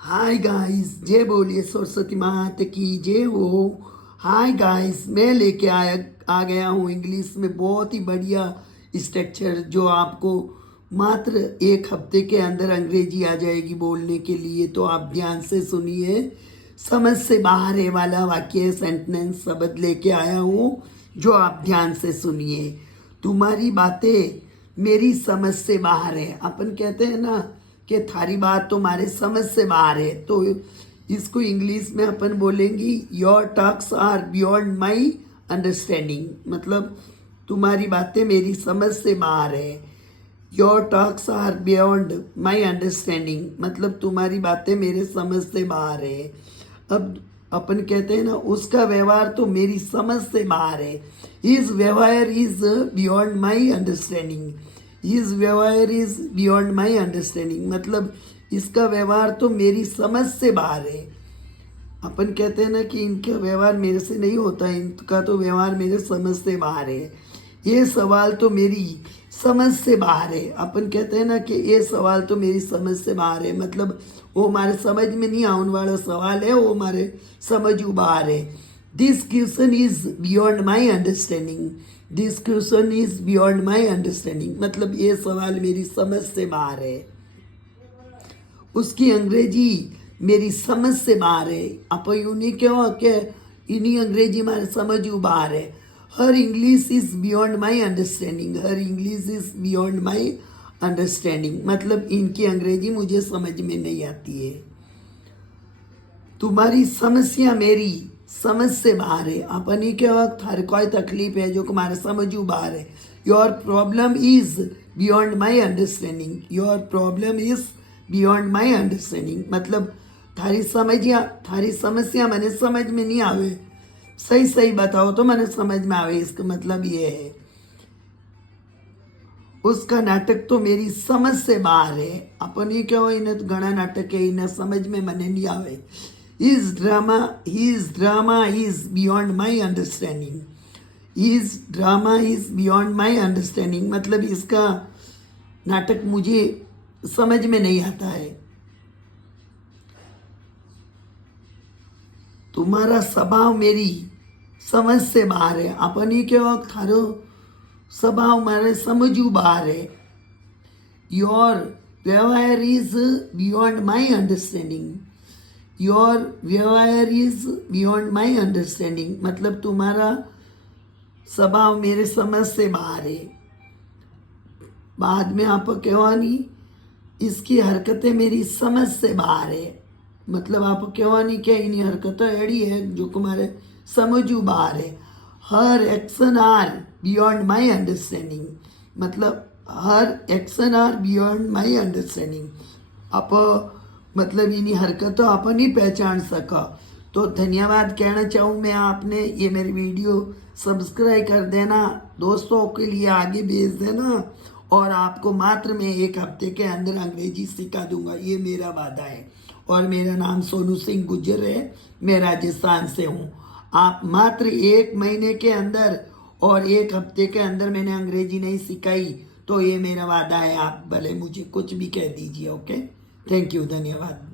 Hi guys, जय बोलिए सरस्वती माता की जय हो। हाय गाइस, मैं लेके आ गया हूँ इंग्लिश में बहुत ही बढ़िया स्ट्रक्चर जो आपको मात्र एक हफ्ते के अंदर अंग्रेजी आ जाएगी बोलने के लिए। तो आप ध्यान से सुनिए। समझ से बाहर है वाला वाक्य सेंटेंस शब्द लेके आया हूँ जो आप ध्यान से सुनिए। तुम्हारी बातें मेरी समझ से बाहर है। अपन कहते हैं ना कि थारी बात तुम्हारे समझ से बाहर है, तो इसको इंग्लिश में अपन बोलेंगी your talks are beyond my understanding. मतलब तुम्हारी बातें मेरी समझ से बाहर है। Your talks are beyond my understanding मतलब तुम्हारी बातें मेरे समझ से बाहर है। अब अपन कहते हैं ना उसका व्यवहार तो मेरी समझ से बाहर है। हिज व्यवहार is beyond my understanding. His व्यवहार इज बियॉन्ड माई अंडरस्टैंडिंग मतलब इसका व्यवहार तो मेरी समझ से बाहर है। अपन कहते हैं ना कि इनका व्यवहार मेरे से नहीं होता, इनका तो व्यवहार मेरे समझ से बाहर है। ये सवाल तो मेरी समझ से बाहर है। अपन कहते हैं ना कि ये सवाल तो मेरी समझ से बाहर है मतलब वो हमारे समझ में नहीं आने वाला सवाल है, वो हमारे समझ बाहर है। This question is beyond my understanding. This question is beyond my understanding मतलब ये सवाल मेरी समझ से बाहर है। उसकी अंग्रेजी मेरी समझ से बाहर है। आप यूँ नहीं कहो कि इन्हीं अंग्रेजी हमारे समझ बाहर है। हर English is beyond my understanding. Her English is beyond my understanding मतलब इनकी अंग्रेजी मुझे समझ में नहीं आती है। तुम्हारी समस्या मेरी समझ से बाहर है। अपन ही के वक्त हर कोई तकलीफ है जो तुम्हारे समझ बाहर है। Your problem is beyond my understanding. Your problem is beyond my understanding मतलब थारी समस्या मैंने समझ में नहीं आवे। सही सही बताओ तो मैंने समझ में आवे। इसका मतलब ये है उसका नाटक तो मेरी समझ से बाहर है। अपन ही कहो इन्हें तो घना नाटक है, इन्हें समझ में मने नहीं आवे। His drama is beyond my understanding. His drama is beyond my understanding मतलब इसका नाटक मुझे समझ में नहीं आता है। तुम्हारा स्वभाव मेरी समझ से बाहर है। अपन ही के वक्त थारो स्वभाव हमारे समझू बाहर है। योर व्यवहार is beyond my understanding. Your व्यवहार इज बियॉन्ड माई अंडरस्टैंडिंग मतलब तुम्हारा स्वभाव मेरे समझ से बाहर है। बाद में आप कहवानी इसकी हरकतें मेरी समझ से बाहर है मतलब आप कहवानी क्या इन्हीं हरकतें एड़ी है जो तुम्हारे समझू बाहर है। हर action are beyond my understanding मतलब हर action are beyond my understanding आप मतलब इन्हीं हरकतों आप नहीं पहचान सका। तो धन्यवाद कहना चाहूँ मैं आपने। ये मेरी वीडियो सब्सक्राइब कर देना, दोस्तों के लिए आगे भेज देना और आपको मात्र मैं एक हफ्ते के अंदर अंग्रेजी सिखा दूंगा, ये मेरा वादा है। और मेरा नाम सोनू सिंह गुज्जर है, मैं राजस्थान से हूँ। आप मात्र एक महीने के अंदर और एक हफ्ते के अंदर मैंने अंग्रेजी नहीं सिखाई तो ये मेरा वादा है। आप भले मुझे कुछ भी कह दीजिए। ओके, थैंक यू, धन्यवाद।